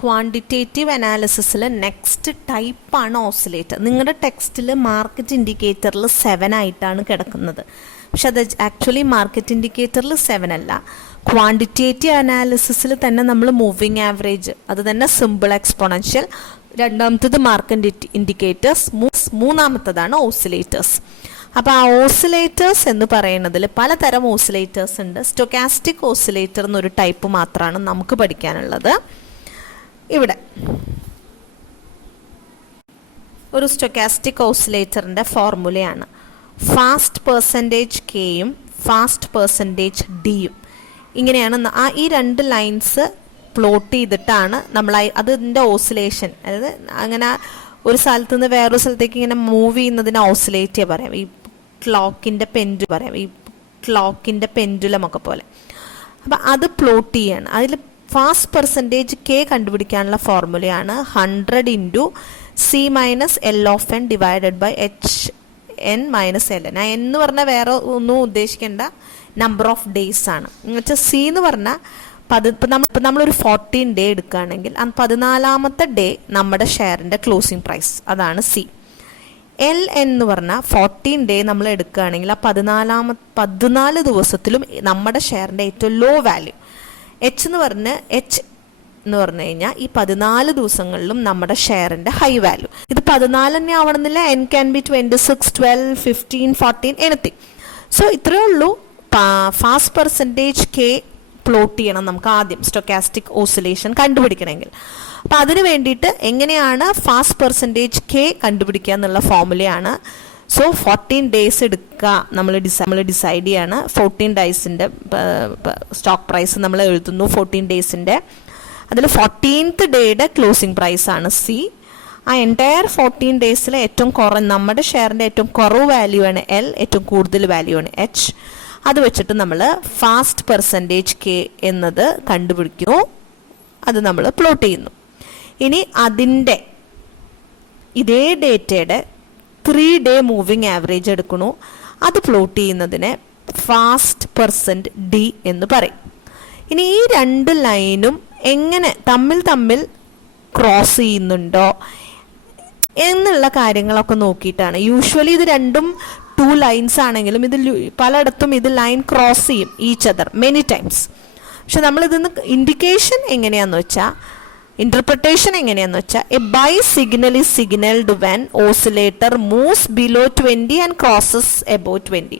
Quantitative അനാലിസിസിൽ next ടൈപ്പാണ് oscillator. നിങ്ങളുടെ ടെക്സ്റ്റിൽ മാർക്കറ്റ് ഇൻഡിക്കേറ്ററിൽ 7 ആയിട്ടാണ് കിടക്കുന്നത്. പക്ഷെ അത് ആക്ച്വലി മാർക്കറ്റ് ഇൻഡിക്കേറ്ററിൽ 7 അല്ല. ക്വാണ്ടിറ്റേറ്റീവ് അനാലിസിസിൽ തന്നെ നമ്മൾ മൂവിങ് ആവറേജ്, അത് തന്നെ സിമ്പിൾ എക്സ്പോണൻഷ്യൽ, രണ്ടാമത്തത് മാർക്കറ്റ് ഇൻഡിക്കേറ്റേഴ്സ്, മൂന്നാമത്തതാണ് ഓസിലേറ്റേഴ്സ്. അപ്പോൾ ആ ഓസിലേറ്റേഴ്സ് എന്ന് പറയുന്നതിൽ പലതരം ഓസിലേറ്റേഴ്സ് ഉണ്ട്. സ്റ്റൊക്കാസ്റ്റിക് ഓസിലേറ്റർ എന്നൊരു ടൈപ്പ് മാത്രമാണ് നമുക്ക് പഠിക്കാനുള്ളത്. ഇവിടെ ഒരു സ്റ്റൊക്കാസ്റ്റിക് ഓസിലേറ്ററിൻ്റെ ഫോർമുലയാണ് ഫാസ്റ്റ് പെർസെൻറ്റേജ് കെയും ഫാസ്റ്റ് പെർസെൻറ്റേജ് ഡിയും. ഇങ്ങനെയാണ് ഈ രണ്ട് ലൈൻസ് പ്ലോട്ട് ചെയ്തിട്ടാണ് നമ്മൾ അതിൻ്റെ ഓസിലേഷൻ, അതായത് അങ്ങനെ ഒരു സ്ഥലത്ത് നിന്ന് വേറൊരു സ്ഥലത്തേക്ക് ഇങ്ങനെ മൂവ് ചെയ്യുന്നതിന് ഓസിലേറ്റ് പറയാം. ഈ ക്ലോക്കിൻ്റെ പറയാം, ഈ ക്ലോക്കിൻ്റെ പെൻഡുലം ഒക്കെ പോലെ. അപ്പം അത് പ്ലോട്ട് ചെയ്യാണ്. അതിൽ ഫാസ്റ്റ് പെർസെൻറ്റേജ് കെ കണ്ടുപിടിക്കാനുള്ള ഫോർമുലയാണ് 100 × C-L(n) divided by HN - LN. ആ എന്ന് പറഞ്ഞാൽ വേറെ ഒന്നും ഉദ്ദേശിക്കേണ്ട, നമ്പർ ഓഫ് ഡേയ്സ് ആണ്. എന്നുവെച്ചാൽ സി എന്ന് പറഞ്ഞാൽ ഇപ്പം നമ്മളൊരു 14 ഡേ എടുക്കുകയാണെങ്കിൽ 14ാമത്തെ ഡേ നമ്മുടെ ഷെയറിൻ്റെ ക്ലോസിംഗ് പ്രൈസ്, അതാണ് സി. എൽ എന്ന് പറഞ്ഞാൽ 14 ഡേ നമ്മൾ എടുക്കുകയാണെങ്കിൽ ആ 14 ദിവസത്തിലും നമ്മുടെ ഷെയറിൻ്റെ ഏറ്റവും ലോ വാല്യൂ. എച്ച് എന്ന് പറഞ്ഞു കഴിഞ്ഞാൽ ഈ 14 ദിവസങ്ങളിലും നമ്മുടെ ഷെയറിൻ്റെ ഹൈ വാല്യൂ. ഇത് 14 തന്നെ ആവണമെന്നില്ല, n can be 26, 12, 15, 14 anything. So ഇത്രയേ ഉള്ളൂ. ഫാസ്റ്റ് പെർസെൻറ്റേജ് കെ പ്ലോട്ട് ചെയ്യണം നമുക്ക് ആദ്യം സ്റ്റൊക്കാസ്റ്റിക് ഓസിലേഷൻ കണ്ടുപിടിക്കണമെങ്കിൽ. അപ്പം അതിന് വേണ്ടിയിട്ട് എങ്ങനെയാണ് ഫാസ്റ്റ് പെർസെൻറ്റേജ് കെ കണ്ടുപിടിക്കുക എന്നുള്ള ഫോർമുലയാണ്. സോ 14 ഡേയ്സ് എടുക്കുക, നമ്മൾ ഡിസൈഡ് ചെയ്യാണ്. 14 ഡേയ്സിൻ്റെ സ്റ്റോക്ക് പ്രൈസ് നമ്മൾ എഴുതുന്നു 14 ഡേയ്സിൻ്റെ. അതിൽ 14th ഡേയുടെ ക്ലോസിംഗ് പ്രൈസാണ് സി. ആ എൻറ്റയർ 14 ഡേയ്സിൽ ഏറ്റവും നമ്മുടെ ഷെയറിൻ്റെ ഏറ്റവും കുറവ് വാല്യൂ ആണ് എൽ, ഏറ്റവും കൂടുതൽ വാല്യൂ ആണ് എച്ച്. അത് വെച്ചിട്ട് നമ്മൾ ഫാസ്റ്റ് പെർസെൻറ്റേജ് കെ എന്നത് കണ്ടുപിടിക്കുന്നു, അത് നമ്മൾ പ്ലോട്ട് ചെയ്യുന്നു. ഇനി അതിൻ്റെ ഇതേ ഡേറ്റയുടെ 3 ഡേ മൂവിങ് ആവറേജ് എടുക്കണു, അത് പ്ലോട്ട് ചെയ്യുന്നതിനെ ഫാസ്റ്റ് പെർസെൻറ്റ് ഡി എന്ന് പറയും. ഇനി ഈ രണ്ട് ലൈനും എങ്ങനെ തമ്മിൽ ക്രോസ് ചെയ്യുന്നുണ്ടോ എന്നുള്ള കാര്യങ്ങളൊക്കെ നോക്കിയിട്ടാണ്. യൂഷ്വലി ഇത് രണ്ടും 2 ലൈൻസ് ആണെങ്കിലും പലയിടത്തും ഇത് ലൈൻ ക്രോസ് ചെയ്യും ഈച്ച് അതർ മെനി ടൈംസ്. പക്ഷെ നമ്മളിതിന്ന് ഇൻഡിക്കേഷൻ എങ്ങനെയാണെന്ന് വെച്ചാൽ, ഇന്റർപ്രിട്ടേഷൻ എങ്ങനെയാണെന്ന് വെച്ചാൽ, a buy signal is signalled when oscillator moves below 20 and crosses above 20.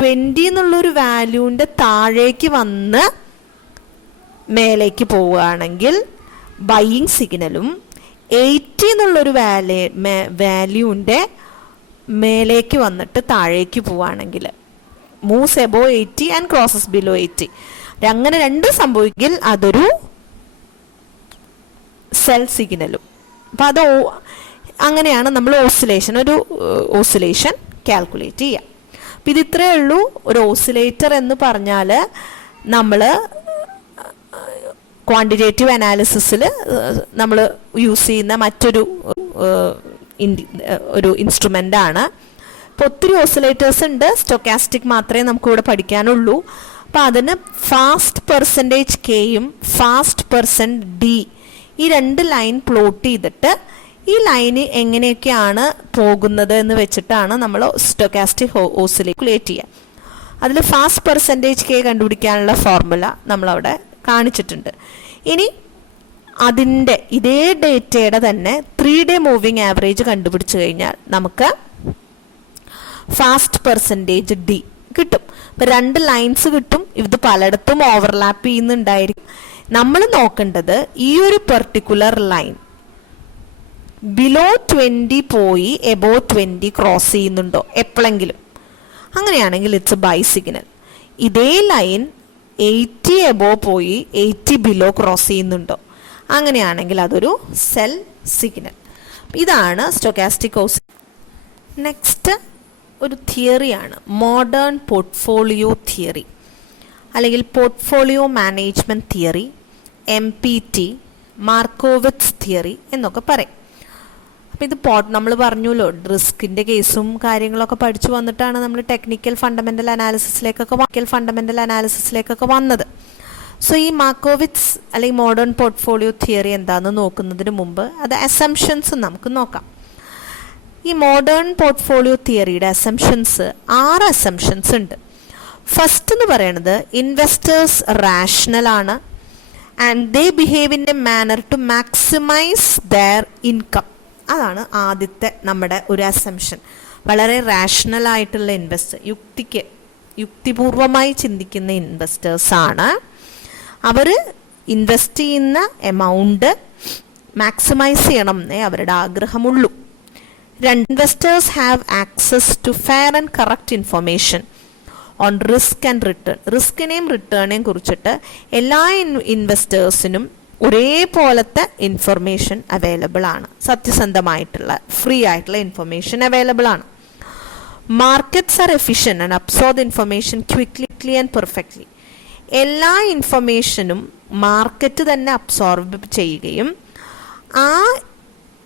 20 എന്നുള്ളൊരു വാല്യൂവിൻ്റെ താഴേക്ക് വന്ന് മേലേക്ക് പോവുകയാണെങ്കിൽ ബൈയിങ് സിഗ്നലും 80 എന്നുള്ളൊരു വാല്യൂവിൻ്റെ മേലേക്ക് വന്നിട്ട് താഴേക്ക് പോവുകയാണെങ്കിൽ moves above 80 and crosses below 80, അങ്ങനെ രണ്ടും സംഭവിക്കിൽ അതൊരു സെൽ സിഗ്നലും. അപ്പം അത് അങ്ങനെയാണ് നമ്മൾ ഒരു ഓസിലേഷൻ കാൽക്കുലേറ്റ് ചെയ്യുക. അപ്പം ഇത് ഇത്രയേ ഉള്ളൂ. ഒരു ഓസിലേറ്റർ എന്ന് പറഞ്ഞാൽ നമ്മൾ ക്വാണ്ടിറ്റേറ്റീവ് അനാലിസിസിൽ നമ്മൾ യൂസ് ചെയ്യുന്ന മറ്റൊരു ഇൻസ്ട്രുമെൻ്റ് ആണ്. ഇപ്പോൾ ഒത്തിരി ഓസിലേറ്റേഴ്സ് ഉണ്ട്, സ്റ്റൊക്കാസ്റ്റിക് മാത്രമേ നമുക്കിവിടെ പഠിക്കാനുള്ളൂ. അപ്പോൾ അതിന് ഫാസ്റ്റ് പെർസെൻറ്റേജ് കെയും ഫാസ്റ്റ് പെർസെൻറ്റ് ഡി ഈ രണ്ട് ലൈൻ പ്ലോട്ട് ചെയ്തിട്ട് ഈ ലൈന് എങ്ങനെയൊക്കെയാണ് പോകുന്നത് എന്ന് വെച്ചിട്ടാണ് നമ്മൾ സ്റ്റൊക്കാസ്റ്റിക് ഓസിലേറ്റ് ചെയ്യുക. അതിൽ ഫാസ്റ്റ് പെർസെൻറ്റേജ് കെ കണ്ടുപിടിക്കാനുള്ള ഫോർമുല നമ്മളവിടെ കാണിച്ചിട്ടുണ്ട്. ഇനി അതിൻ്റെ ഇതേ ഡേറ്റയുടെ തന്നെ 3 ഡേ മൂവിങ് ആവറേജ് കണ്ടുപിടിച്ചു കഴിഞ്ഞാൽ നമുക്ക് ഫാസ്റ്റ് പെർസെൻറ്റേജ് ഡി കിട്ടും. ഇപ്പം 2 ലൈൻസ് കിട്ടും. ഇത് പലയിടത്തും ഓവർലാപ്പ് ചെയ്യുന്നുണ്ടായിരിക്കും. നമ്മൾ നോക്കേണ്ടത് ഈ ഒരു പെർട്ടിക്കുലർ ലൈൻ ബിലോ 20 പോയി എബോവ് 20 ക്രോസ് ചെയ്യുന്നുണ്ടോ എപ്പോഴെങ്കിലും. അങ്ങനെയാണെങ്കിൽ ഇറ്റ്സ് ബൈ സിഗ്നൽ. ഇതേ ലൈൻ 80 എബോവ് പോയി 80 ബിലോ ക്രോസ് ചെയ്യുന്നുണ്ടോ, അങ്ങനെയാണെങ്കിൽ അതൊരു സെൽ സിഗ്നൽ. ഇതാണ് സ്റ്റൊക്കാസ്റ്റിക് ഓസിലേഷൻ. നെക്സ്റ്റ് ഒരു തിയറിയാണ് മോഡേൺ പോർട്ട്ഫോളിയോ തിയറി, അല്ലെങ്കിൽ portfolio management theory, MPT, Markowitz theory എന്നൊക്കെ പറയും. അപ്പോൾ ഇത് നമ്മൾ പറഞ്ഞല്ലോ, റിസ്കിൻ്റെ കേസും കാര്യങ്ങളൊക്കെ പഠിച്ചു വന്നിട്ടാണ് നമ്മൾ ടെക്നിക്കൽ ഫണ്ടമെൻ്റൽ അനാലിസിസിലേക്കൊക്കെ വന്നത്. സോ ഈ മാർക്കോവിറ്റ്സ് അല്ലെങ്കിൽ മോഡേൺ പോർട്ട്ഫോളിയോ തിയറി എന്താണെന്ന് നോക്കുന്നതിന് മുമ്പ് അത് അസംഷൻസ് നമുക്ക് നോക്കാം. ഈ മോഡേൺ പോർട്ട്ഫോളിയോ തിയറിയുടെ അസംഷൻസ് 6 അസംഷൻസ് ഉണ്ട്. ഫസ്റ്റ് എന്ന് പറയുന്നത് ഇൻവെസ്റ്റേഴ്സ് റാഷണൽ ആണ് and they behave in a manner to maximise their income. അതാണ് ആദ്യത്തെ നമ്മുടെ ഒരു അസംഷൻ. വളരെ റാഷണൽ ആയിട്ടുള്ള ഇൻവെസ്റ്റർ, യുക്തിപൂർവമായി ചിന്തിക്കുന്ന ഇൻവെസ്റ്റേഴ്സാണ്. അവർ ഇൻവെസ്റ്റ് ചെയ്യുന്ന എമൗണ്ട് മാക്സിമൈസ് ചെയ്യണം എന്നേ അവരുടെ ആഗ്രഹമുള്ളൂ. Investors have access to fair and correct information on risk and return. റിസ്കിനെയും റിട്ടേണിനെയും കുറിച്ചിട്ട് എല്ലാ ഇൻവെസ്റ്റേഴ്സിനും ഒരേപോലത്തെ ഇൻഫർമേഷൻ അവൈലബിൾ ആണ്. സത്യസന്ധമായിട്ടുള്ള ഫ്രീ ആയിട്ടുള്ള ഇൻഫർമേഷൻ അവൈലബിൾ ആണ്. Markets are efficient and absorb information quickly and perfectly. എല്ലാ ഇൻഫർമേഷനും മാർക്കറ്റ് തന്നെ അബ്സോർബ് ചെയ്യുകയും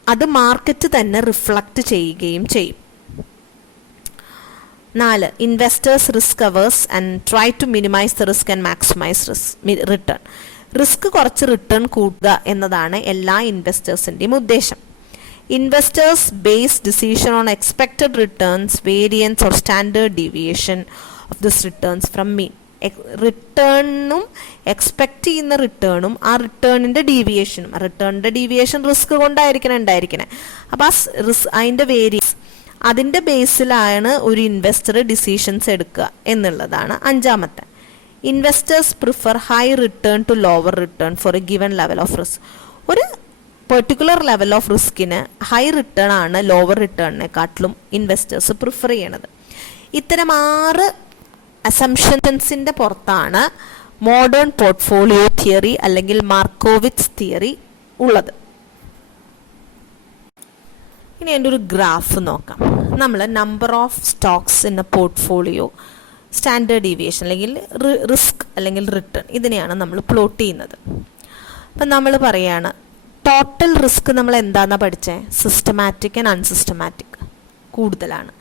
അത് മാർക്കറ്റ് തന്നെ റിഫ്ലക്റ്റ് ചെയ്യുകയും ചെയ്യും. 4. Investors risk averse and try to minimise the risk and maximise return. Risk കുറച്ച് റിട്ടേൺ കൂട്ടുക എന്നതാണ് എല്ലാ ഇൻവെസ്റ്റേഴ്സിൻ്റെയും ഉദ്ദേശം. Investors base decision on expected returns, variance or standard deviation of this returns from mean. റിട്ടേണും എക്സ്പെക്റ്റ് ചെയ്യുന്ന റിട്ടേണും ആ റിട്ടേണിൻ്റെ ഡീവിയേഷൻ റിസ്ക് കൊണ്ടായിരിക്കണം ഉണ്ടായിരിക്കണേ. അപ്പോൾ അതിൻ്റെ വേരിയൻസ്, അതിൻ്റെ ബേസിലാണ് ഒരു ഇൻവെസ്റ്റർ ഡിസിഷൻസ് എടുക്കുക എന്നുള്ളതാണ് 5. Investors prefer high return to lower return for a given level of risk. ഒരു പെർട്ടിക്കുലർ ലെവൽ ഓഫ് റിസ്കിന് ഹൈ റിട്ടേൺ ആണ് ലോവർ റിട്ടേണിനെക്കാട്ടിലും ഇൻവെസ്റ്റേഴ്സ് പ്രിഫർ ചെയ്യണത്. ഇത്തരം 6 അസംഷൻസിൻ്റെ പുറത്താണ് മോഡേൺ പോർട്ട്ഫോളിയോ തിയറി അല്ലെങ്കിൽ മാർക്കോവിറ്റ്സ് തിയറി ഉള്ളത്. ഇനി എൻ്റെ ഒരു ഗ്രാഫ് നോക്കാം. നമ്മൾ number of Stokes in A portfolio, standard deviation അല്ലെങ്കിൽ റിസ്ക് അല്ലെങ്കിൽ റിട്ടേൺ, ഇതിനെയാണ് നമ്മൾ പ്ലോട്ട് ചെയ്യുന്നത്. അപ്പം നമ്മൾ പറയാണ് ടോട്ടൽ റിസ്ക് നമ്മൾ എന്താണെന്നാണ് പഠിച്ചത്? സിസ്റ്റമാറ്റിക് ആൻഡ് അൺസിസ്റ്റമാറ്റിക് കൂടിയതാണ്.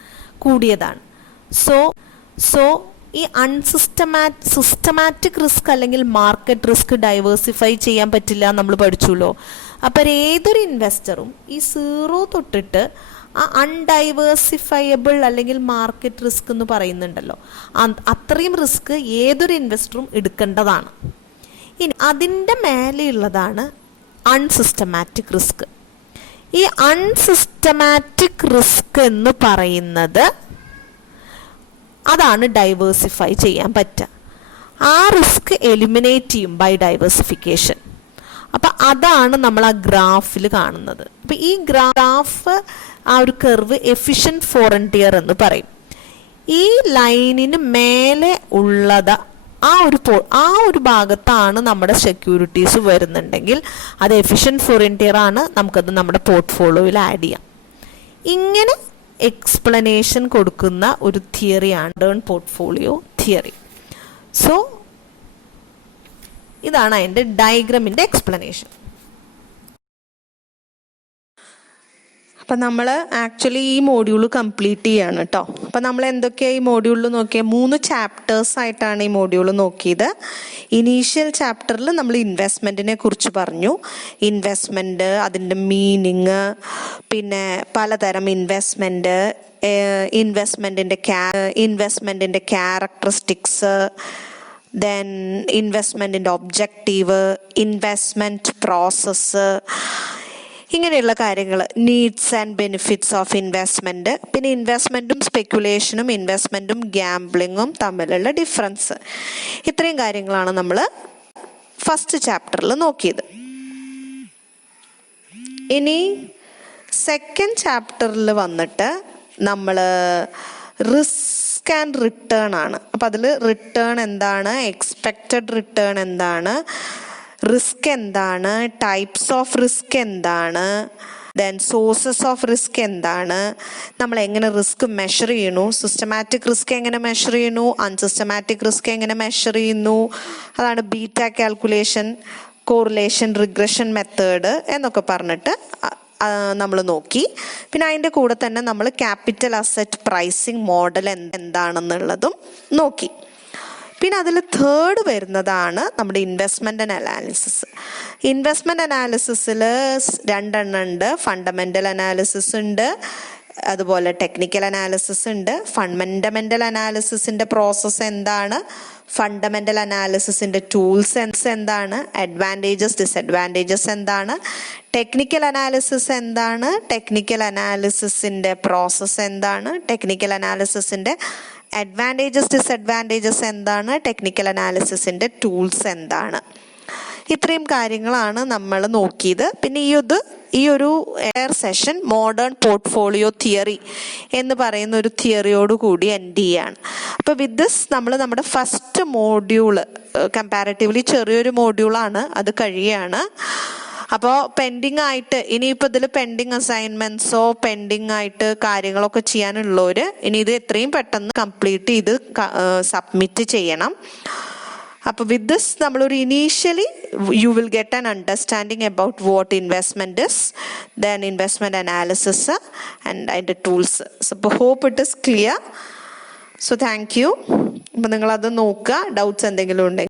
സോ ഈ സിസ്റ്റമാറ്റിക് റിസ്ക് അല്ലെങ്കിൽ മാർക്കറ്റ് റിസ്ക് ഡൈവേഴ്സിഫൈ ചെയ്യാൻ പറ്റില്ല നമ്മൾ പഠിച്ചുല്ലോ. അപ്പോൾ ഏതൊരു ഇൻവെസ്റ്ററും ഈ 0 തൊട്ടിട്ട് ആ അൺഡൈവേഴ്സിഫയബിൾ അല്ലെങ്കിൽ മാർക്കറ്റ് റിസ്ക് എന്ന് പറയുന്നുണ്ടല്ലോ, അത്രയും റിസ്ക് ഏതൊരു ഇൻവെസ്റ്ററും എടുക്കേണ്ടതാണ്. ഇനി അതിൻ്റെ മേലെയുള്ളതാണ് അൺസിസ്റ്റമാറ്റിക് റിസ്ക്. ഈ അൺസിസ്റ്റമാറ്റിക് റിസ്ക് എന്ന് പറയുന്നത് അതാണ് ഡൈവേഴ്സിഫൈ ചെയ്യാൻ പറ്റുക. ആ റിസ്ക് എലിമിനേറ്റ് ചെയ്യും ബൈ ഡൈവേഴ്സിഫിക്കേഷൻ. അപ്പം അതാണ് നമ്മൾ ആ ഗ്രാഫിൽ കാണുന്നത്. അപ്പം ഈ ഗ്രാഫ്, ആ ഒരു കർവ് എഫിഷ്യൻറ്റ് ഫോറൻറ്റിയർ എന്ന് പറയും. ഈ ലൈനിന് മേലെ ഉള്ളത് ആ ഒരു ഭാഗത്താണ് നമ്മുടെ സെക്യൂരിറ്റീസ് വരുന്നുണ്ടെങ്കിൽ അത് എഫിഷ്യൻറ്റ് ഫോറൻറ്റിയർ ആണ്. നമുക്കത് നമ്മുടെ പോർട്ട്ഫോളിയോയിൽ ആഡ് ചെയ്യാം. ഇങ്ങനെ എക്സ്പ്ലനേഷൻ കൊടുക്കുന്ന ഒരു തിയറിയാണ് മോഡേൺ പോർട്ട്ഫോളിയോ തിയറി. സോ ഇതാണ് അതിൻ്റെ ഡയഗ്രമിൻ്റെ എക്സ്പ്ലനേഷൻ. അപ്പം നമ്മൾ ആക്ച്വലി ഈ മോഡ്യൂൾ കംപ്ലീറ്റ് ചെയ്യാണ് കേട്ടോ. അപ്പം നമ്മൾ എന്തൊക്കെയാണ് ഈ മോഡ്യൂളിൽ നോക്കിയത്? 3 ചാപ്റ്റേഴ്സ് ആയിട്ടാണ് ഈ മോഡ്യൂൾ നോക്കിയത്. ഇനീഷ്യൽ ചാപ്റ്ററിൽ നമ്മൾ ഇൻവെസ്റ്റ്മെൻറ്റിനെ കുറിച്ച് പറഞ്ഞു. ഇൻവെസ്റ്റ്മെൻറ്റ്, അതിൻ്റെ മീനിങ്, പിന്നെ പലതരം ഇൻവെസ്റ്റ്മെൻറ്റിൻ്റെ ക്യാരക്ടറിസ്റ്റിക്സ്, ദെൻ ഇൻവെസ്റ്റ്മെൻറ്റിൻ്റെ ഒബ്ജക്റ്റീവ്, ഇൻവെസ്റ്റ്മെൻറ്റ് പ്രോസസ്സ്, ഇങ്ങനെയുള്ള കാര്യങ്ങൾ, needs and benefits of investment, പിന്നെ ഇൻവെസ്റ്റ്മെൻറ്റും സ്പെക്കുലേഷനും ഇൻവെസ്റ്റ്മെൻറ്റും ഗ്യാംബ്ലിങ്ങും തമ്മിലുള്ള ഡിഫറൻസ്. ഇത്രയും കാര്യങ്ങളാണ് നമ്മൾ ഫസ്റ്റ് ചാപ്റ്ററിൽ നോക്കിയത്. ഇനി സെക്കൻഡ് ചാപ്റ്ററിൽ വന്നിട്ട് നമ്മൾ റിസ്ക് ആൻഡ് റിട്ടേൺ ആണ്. അപ്പം അതിൽ റിട്ടേൺ എന്താണ്, എക്സ്പെക്റ്റഡ് റിട്ടേൺ എന്താണ്, റിസ്ക് എന്താണ്, ടൈപ്സ് ഓഫ് റിസ്ക് എന്താണ്, ദെൻ സോഴ്സസ് ഓഫ് റിസ്ക് എന്താണ്, നമ്മൾ എങ്ങനെ റിസ്ക് മെഷർ ചെയ്യണു, സിസ്റ്റമാറ്റിക് റിസ്ക് എങ്ങനെ മെഷർ ചെയ്യണു, അൺസിസ്റ്റമാറ്റിക് റിസ്ക് എങ്ങനെ മെഷർ ചെയ്യുന്നു, അതാണ് beta calculation, correlation, regression method എന്നൊക്കെ പറഞ്ഞിട്ട് നമ്മൾ നോക്കി. പിന്നെ അതിൻ്റെ കൂടെ തന്നെ നമ്മൾ ക്യാപിറ്റൽ അസറ്റ് പ്രൈസിങ് മോഡൽ എന്താണെന്നുള്ളതും നോക്കി. പിന്നെ അതിൽ തേർഡ് വരുന്നതാണ് നമ്മുടെ ഇൻവെസ്റ്റ്മെൻറ്റ് അനാലിസിസ്. ഇൻവെസ്റ്റ്മെൻറ്റ് അനാലിസിസിൽ രണ്ടെണ്ണം ഉണ്ട്. ഫണ്ടമെൻ്റൽ അനാലിസിസ് ഉണ്ട്, അതുപോലെ ടെക്നിക്കൽ അനാലിസിസ് ഉണ്ട്. ഫണ്ടമെൻ്റൽ അനാലിസിസിൻ്റെ പ്രോസസ്സ് എന്താണ്, ഫണ്ടമെൻ്റൽ അനാലിസിസിൻ്റെ ടൂൾസ് എന്താണ്, അഡ്വാൻറ്റേജസ് ഡിസഡ്വാൻറ്റേജസ് എന്താണ്, ടെക്നിക്കൽ അനാലിസിസ് എന്താണ്, ടെക്നിക്കൽ അനാലിസിസിൻ്റെ പ്രോസസ്സ് എന്താണ്, ടെക്നിക്കൽ അനാലിസിസിൻ്റെ അഡ്വാൻറ്റേജസ് ഡിസഡ്വാൻറ്റേജസ് എന്താണ്, ടെക്നിക്കൽ അനാലിസിസിൻ്റെ ടൂൾസ് എന്താണ്. ഇത്രയും കാര്യങ്ങളാണ് നമ്മൾ നോക്കിയത്. പിന്നെ ഈ ഒരു air session modern portfolio theory എന്ന് പറയുന്ന ഒരു തിയറിയോട് കൂടി എൻഡ് ചെയ്യാണ്. അപ്പോൾ വിത്ത് ദിസ് നമ്മൾ നമ്മുടെ ഫസ്റ്റ് മോഡ്യൂള്, കമ്പാരിറ്റീവ്ലി ചെറിയൊരു മോഡ്യൂളാണ്, അത് കഴിയാണ്. അപ്പോൾ പെൻഡിങ് ആയിട്ട് ഇനിയിപ്പോൾ ഇതിൽ പെൻഡിങ് അസൈൻമെൻറ്റ്സോ പെൻഡിങ് ആയിട്ട് കാര്യങ്ങളൊക്കെ ചെയ്യാനുള്ളവർ ഇനി ഇത് എത്രയും പെട്ടെന്ന് കംപ്ലീറ്റ് ചെയ്ത് സബ്മിറ്റ് ചെയ്യണം. അപ്പോൾ വിത്ത് ദിസ് നമ്മളൊരു initially you will get an understanding about what investment is, then investment analysis and അതിൻ്റെ ടൂൾസ്. സോ അപ്പോൾ hope it is clear. So thank you. അപ്പോൾ നിങ്ങളത് നോക്കുക, ഡൗട്ട്സ് എന്തെങ്കിലും ഉണ്ടെങ്കിൽ.